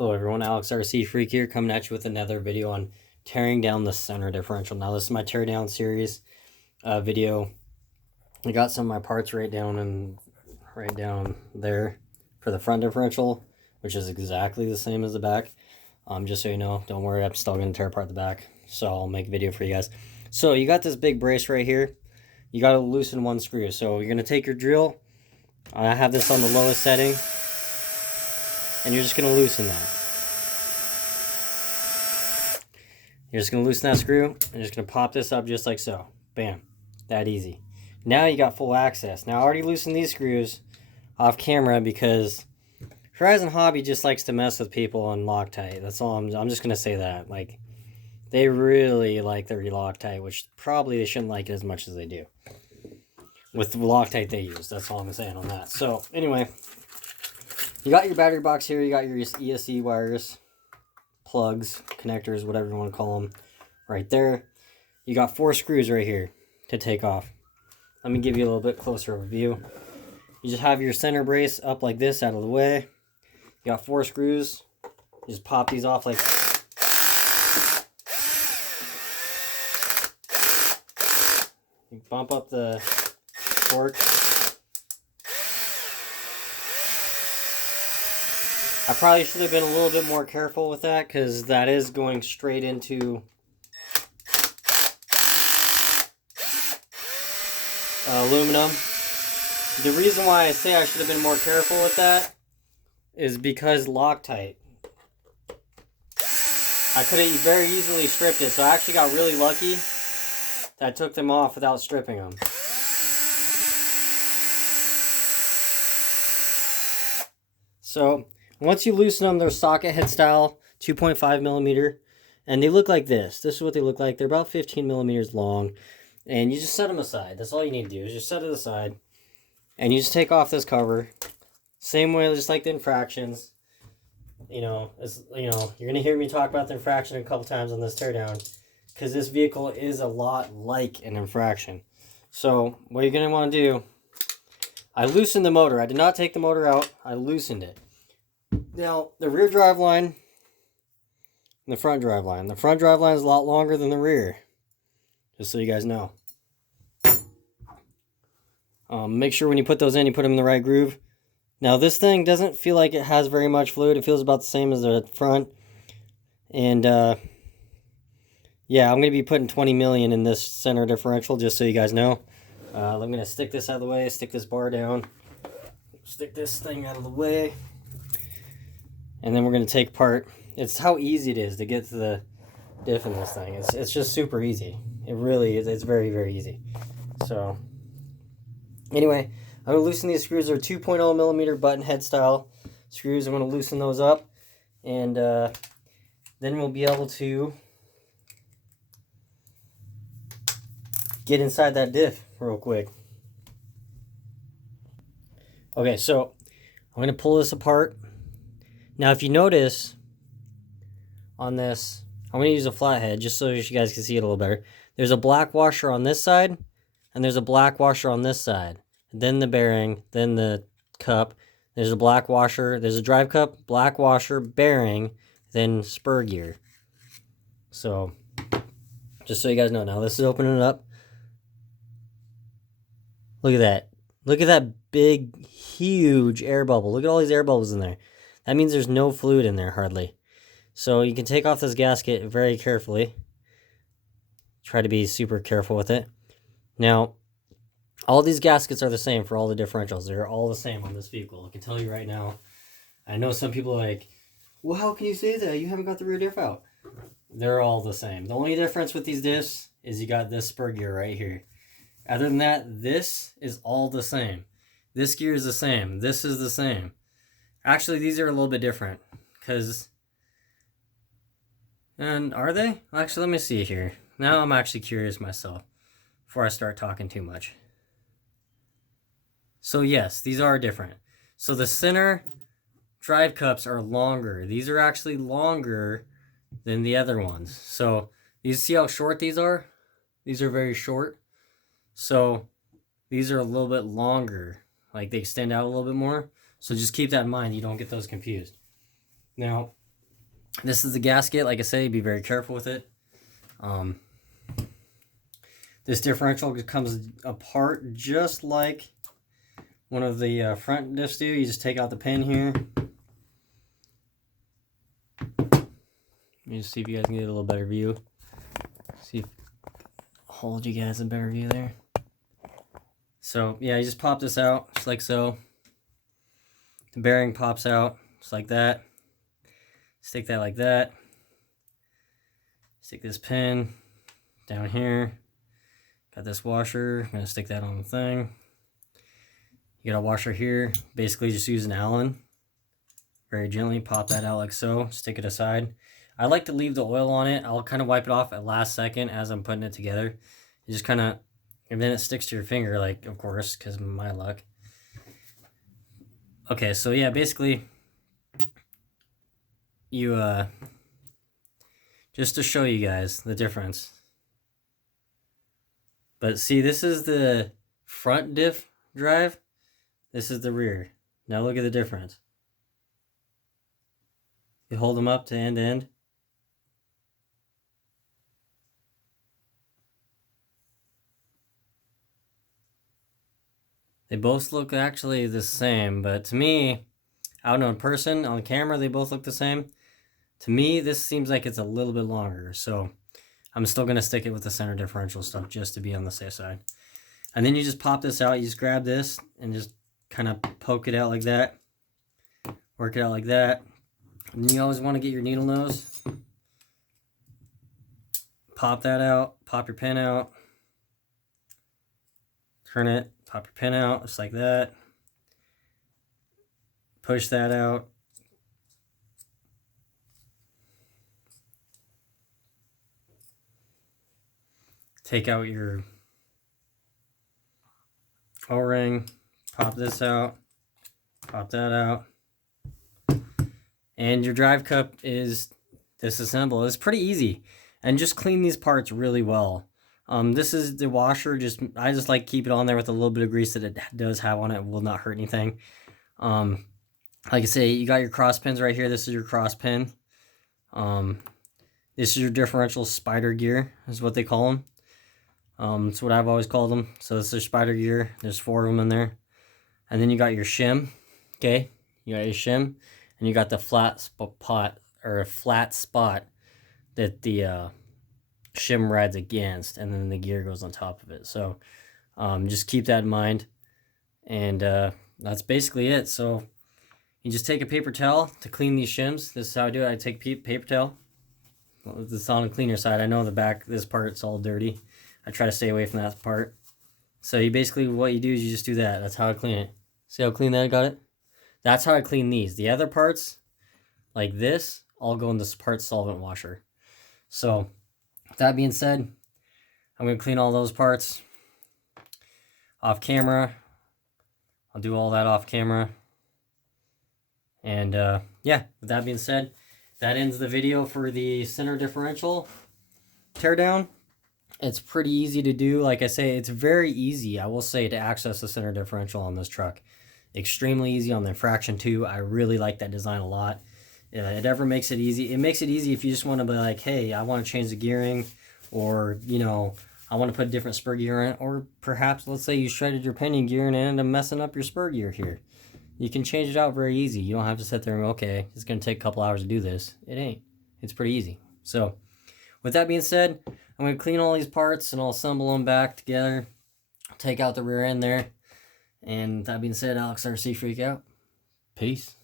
Hello everyone, Alex RC Freak here, coming at you with another video on tearing down the center differential. Now this is my tear down series video. I got some of my parts right down there for the front differential, which is exactly the same as the back. Just so you know, don't worry, I'm still going to tear apart the back, so I'll make a video for you guys. So you got this big brace right here. You got to loosen one screw. So you're going to take your drill. I have this on the lowest setting. And you're just going to loosen that. You're just going to loosen that screw. And you're just going to pop this up just like so. Bam. That easy. Now you got full access. Now I already loosened these screws off camera because Arrma Mojave just likes to mess with people on Loctite. That's all. I'm just going to say that. Like, they really like their Loctite, which probably they shouldn't like it as much as they do. With the Loctite they use. That's all I'm saying on that. So, anyway. You got your battery box here, you got your ESC wires, plugs, connectors, whatever you want to call them, right there. You got 4 screws right here to take off. Let me give you a little bit closer of a view. You just have your center brace up like this out of the way. You got 4 screws. You just pop these off like... You bump up the torque. I probably should have been a little bit more careful with that because that is going straight into aluminum. The reason why I say I should have been more careful with that is because Loctite. I could have very easily stripped it, so I actually got really lucky that I took them off without stripping them. So once you loosen them, they're socket head style, 2.5 millimeter, and they look like this. This is what they look like. They're about 15 millimeters long, and you just set them aside. That's all you need to do is just set it aside, and you just take off this cover. Same way, just like the infractions. You're gonna hear me talk about the infraction a couple times on this teardown, because this vehicle is a lot like an infraction. So what you're gonna want to do, I loosened the motor. I did not take the motor out. I loosened it. Now, the rear drive line and the front drive line. The front drive line is a lot longer than the rear. Just so you guys know. Make sure when you put those in, you put them in the right groove. Now, this thing doesn't feel like it has very much fluid. It feels about the same as the front. And, yeah, I'm going to be putting 20 million in this center differential, just so you guys know. I'm going to stick this out of the way, stick this bar down, stick this thing out of the way. And then we're going to take apart. It's how easy it is to get to the diff in this thing. It's just super easy. It really is. It's very, very easy. So, anyway, I'm going to loosen these screws. They're 2.0 millimeter button head style screws. I'm going to loosen those up. And then we'll be able to get inside that diff real quick. Okay, so I'm going to pull this apart. Now, if you notice on this, I'm going to use a flathead just so you guys can see it a little better. There's a black washer on this side, and there's a black washer on this side. Then the bearing, then the cup. There's a black washer, there's a drive cup, black washer, bearing, then spur gear. So, just so you guys know, now this is opening it up. Look at that. Look at that big, huge air bubble. Look at all these air bubbles in there. That means there's no fluid in there, hardly. So you can take off this gasket very carefully. Try to be super careful with it. Now, all these gaskets are the same for all the differentials. They're all the same on this vehicle. I can tell you right now. I know some people are like, well, how can you say that? You haven't got the rear diff out. They're all the same. The only difference with these diffs is you got this spur gear right here. Other than that, this is all the same. This gear is the same. This is the same. Actually, these are a little bit different. And are they? Actually, let me see here. Now I'm actually curious myself before I start talking too much. So yes, these are different. So the center drive cups are longer. These are actually longer than the other ones. So you see how short these are? These are very short. So these are a little bit longer. Like they extend out a little bit more. So just keep that in mind. You don't get those confused. Now, This is the gasket. Like I say, be very careful with it. This differential comes apart just like one of the front diffs do. You just take out the pin here. Let me just see if you guys can get a little better view. See if I'll hold you guys a better view there. So yeah, you just pop this out just like so. The bearing pops out just like that. Stick that like that. Stick this pin down here. Got this washer. I'm gonna stick that on the thing. You got a washer here. Basically just use an Allen. Very gently pop that out like so. Stick it aside. I like to leave the oil on it. I'll kind of wipe it off at last second as I'm putting it together. You just kind of, and then it sticks to your finger, like, of course, because of my luck. Okay, so yeah, basically, you, just to show you guys the difference. But see, this is the front diff drive. This is the rear. Now look at the difference. You hold them up to end. They both look actually the same, but to me, out in person, on camera, they both look the same. To me, this seems like it's a little bit longer, so I'm still going to stick it with the center differential stuff just to be on the safe side. And then you just pop this out. You just grab this and just kind of poke it out like that. Work it out like that. And then you always want to get your needle nose. Pop that out. Pop your pin out. Turn it. Pop your pin out just like that. Push that out. Take out your O-ring. Pop this out. Pop that out. And your drive cup is disassembled. It's pretty easy. And just clean these parts really well. This is the washer. I just like keep it on there with a little bit of grease that it does have on it. It will not hurt anything. Like I say, you got your cross pins right here. This is your cross pin. This is your differential spider gear, is what they call them. That's what I've always called them. So this is spider gear. There's 4 of them in there. And then you got your shim. Okay, you got your shim, and you got the flat spot that the shim rides against, and then the gear goes on top of it. So just keep that in mind, and that's basically it. So you just take a paper towel to clean these shims. This is how I do it. I take paper towel. Well, it's on the cleaner side. I know the back, this part's all dirty. I try to stay away from that part. So you basically, what you do is you just do that. That's how I clean it. See how clean that I got it? That's how I clean these. The other parts, like this, all go in this part solvent washer. So with that being said, I'm going to clean all those parts off camera. I'll do all that off camera. And yeah, with that being said, that ends the video for the center differential teardown. It's pretty easy to do. Like I say, it's very easy, I will say, to access the center differential on this truck. Extremely easy on the Fraction 2. I really like that design a lot. It ever makes it easy. It makes it easy if you just want to be like, hey, I want to change the gearing, or, you know, I want to put a different spur gear in it, or perhaps, let's say you shredded your pinion gear and ended up messing up your spur gear here. You can change it out very easy. You don't have to sit there and, okay, it's going to take a couple hours to do this. It ain't. It's pretty easy. So, with that being said, I'm going to clean all these parts and I'll assemble them back together. Take out the rear end there. And that being said, Alex RC Freak out. Peace.